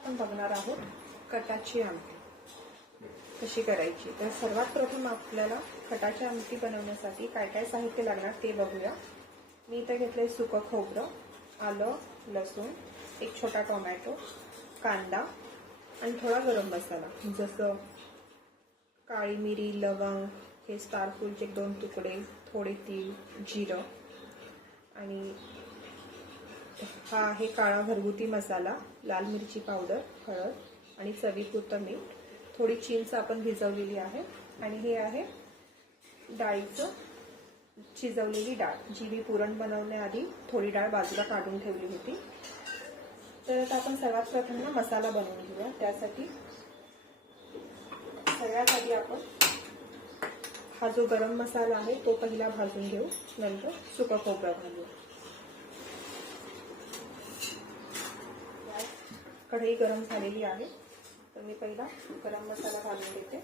आपण बघणार आहोत कटाची आमटी कशी करायची। तर सर्वात प्रथम आपल्याला कटाची आमटी बनवण्यासाठी काय काय साहित्य लागणार ते बघूया। मी इथे घेतले सुकं खोबरं, आलं, लसूण, एक छोटा टोमॅटो, कांदा आणि थोडा गरम मसाला जसं काळी मिरी, लवंग, हे स्टार फूलचे 2 तुकडे, थोडे तीळ, जिरं आणि हा आहे काळा घरगुती मसाला, लाल मिरची पावडर, हळद आणि चवीपुरतं मीठ, थोडी चिंच आपण भिजवलेली आहे आणि हे आहे डाळीचं शिजवलेली डाळ, जी मी पुरण बनवण्याआधी थोडी डाळ बाजूला काढून ठेवली होती। तर आता आपण सर्वात प्रथम ना मसाला बनवून घेऊया। त्यासाठी सगळ्यात आधी आपण हा जो गरम मसाला आहे तो पहिला भाजून घेऊ, नंतर सुकं खोबरं घालू। कढई गरम झालेली आहे तर मी पहिला गरम मसाला घालून देते।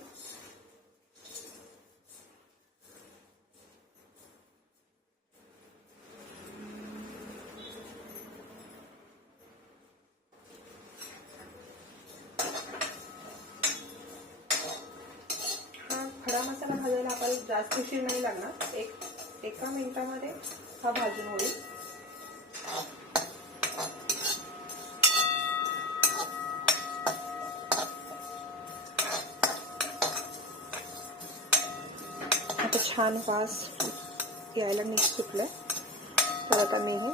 हा खडा मसाला भाजायला आपल्याला जास्त उशीर नाही लागणार, एका मिनिटामध्ये हा भाजून होईल। आता छान वास यायला मीठ सुटलंय तर आता मी हे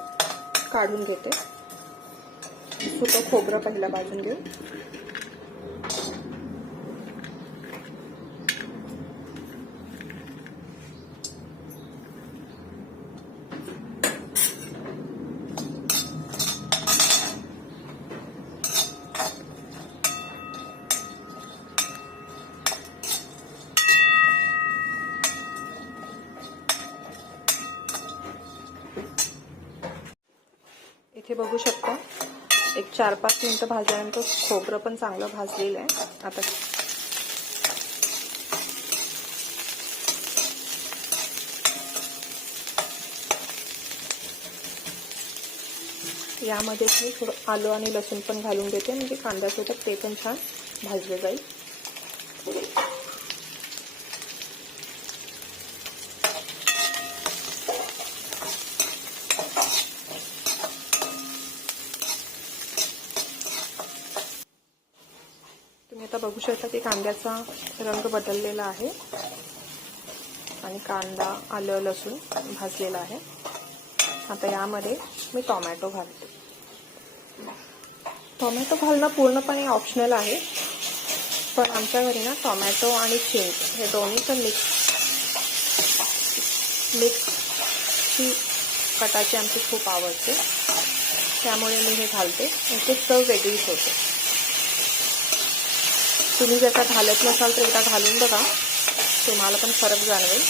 काढून घेते। सुकं खोबरं पहिला भाजून घेऊ। इथे बघू शकता एक 4-5 मिनिटं भाजल्यानंतर खोबरं पण चांगलं भाजलेलं आहे। आता यामध्ये मी थोडं आलं आणि लसूण पण घालून देते, म्हणजे कांद्यासोबत ते पण छान भाजलं जाईल। तुम्ही आता बघू शकता की कांद्याचा रंग बदललेला आहे आणि कांदा, आलं, लसूण भाजलेला आहे। आता यामध्ये मी टोमॅटो घालते। टोमॅटो घालणं पूर्णपणे ऑप्शनल आहे, पण आमच्या घरी ना टोमॅटो आणि चिंच हे दोन्हीचं मिक्सची कटाची आमची खूप आवडते, त्यामुळे मी हे घालते। ते चव वेगळीच होते। तुम्ही जर का घालत नसाल तर एकदा घालून बघा, तुम्हाला पण फरक जाणवेल।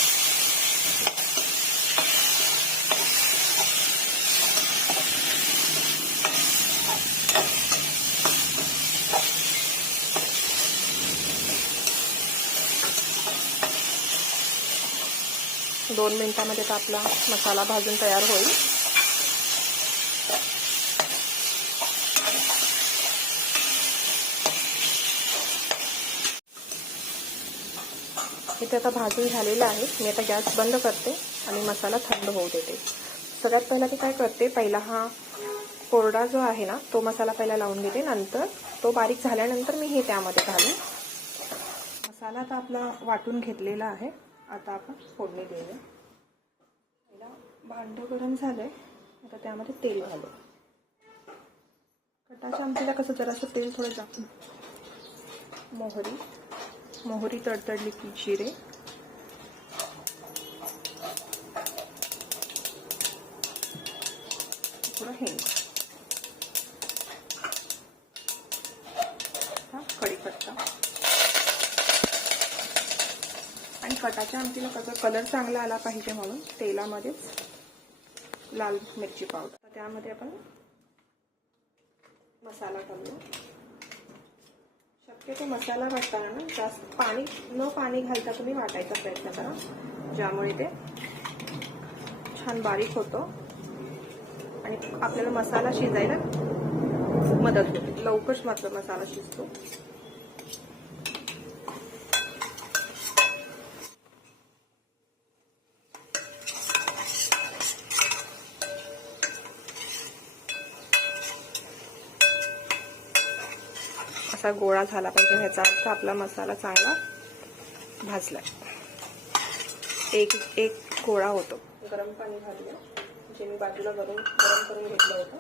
दोन मिनिटांमध्ये तर आपला मसाला भाजून तयार होईल। इथे आता भाजून झालेला आहे। मी आता गॅस बंद करते आणि मसाला थंड होऊ देते। सगळ्यात पहिला मी काय करते, पहिला हा कोरडा जो आहे ना तो मसाला पहिला लावून घेते, नंतर तो बारीक झाल्यानंतर मी हे त्यामध्ये घालून। मसाला आता आपला वाटून घेतलेला आहे। आता आपण फोडणी देऊया। पहिला भांडं गरम झालंय, आता त्यामध्ये तेल घालू। कटाच्या आमटीला कसं जरासं तेल थोडं जास्त। मोहरी तडतडली की जिरे, थोडं हिंग, कढीपत्ता आणि कटाच्या आमटीला कसं कलर चांगला आला पाहिजे म्हणून तेलामध्येच लाल मिरची पावडर। त्यामध्ये आपण मसाला घालू। शक्यतो मसाला वाटताना ना जास्त पाणी घालता तुम्ही वाटायचा प्रयत्न करा, ज्यामुळे ते छान बारीक होतो आणि आपल्याला मसाला शिजायला मदत होते, लवकर मात्र मसाला शिजतो. असा गोळा झाला पाहिजे, ह्याचा अर्थ आपला मसाला चांगला भाजलाय. एक गोळा होतो. गरम पाणी घालूया, जे मी बाजूला गरम करून घेतलं होतं.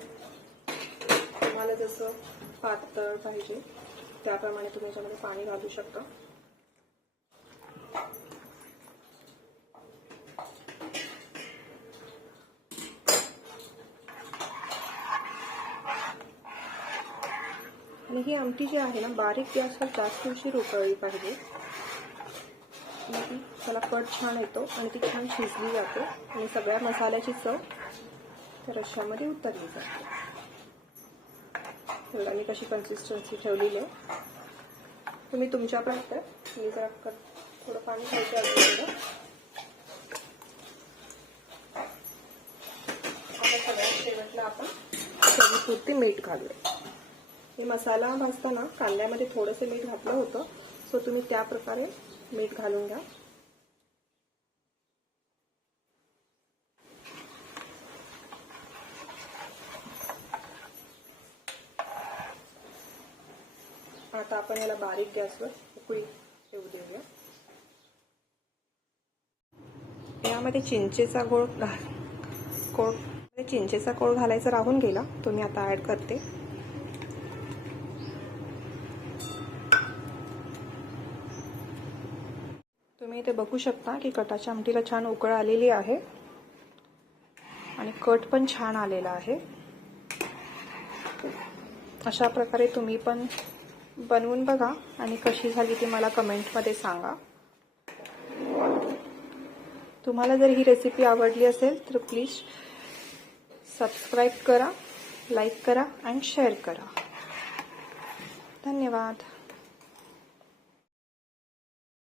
तुम्हाला जसं पातळ पाहिजे त्याप्रमाणे तुम्ही याच्यामध्ये पाणी घालू शकता. आणि ही आमटी जी आहे ना, बारीक गॅसवर जास्त उशीर उकळली पाहिजे. त्याला कट छान येतो आणि ती छान शिजली जाते आणि सगळ्या मसाल्याची चव त्या रश्श्यामध्ये उतरली जाते. बघा मी कशी कन्सिस्टन्सी ठेवलेली आहे. तुम्ही तुमच्यापर्यंत, मी जरा थोडं पाणी घ्यायचं असेल. आता सगळ्यात शेवटला आपण चवीपुरती मीठ घालूया. हे मसाला भाजताना कांद्यामध्ये थोडंसं मीठ घातलं होतं, सो तुम्ही त्या प्रकारे मीठ घालून घ्या. आता आपण याला बारीक गॅसवर उकळी येऊ देऊया. यामध्ये चिंचेचा कोळ घालायचा राहून गेला, तो मी आता ऍड करते. तुम्ही इथे बघू शकता की कटाच्या आमटीला छान उकळ आलेली आहे आणि कट पण छान आलेला आहे. अशा प्रकारे तुम्ही पण बनवून बघा आणि कशी झाली ती मला कमेंटमध्ये सांगा. तुम्हाला जर ही रेसिपी आवडली असेल तर प्लीज सबस्क्राईब करा, लाईक करा आणि शेअर करा. धन्यवाद.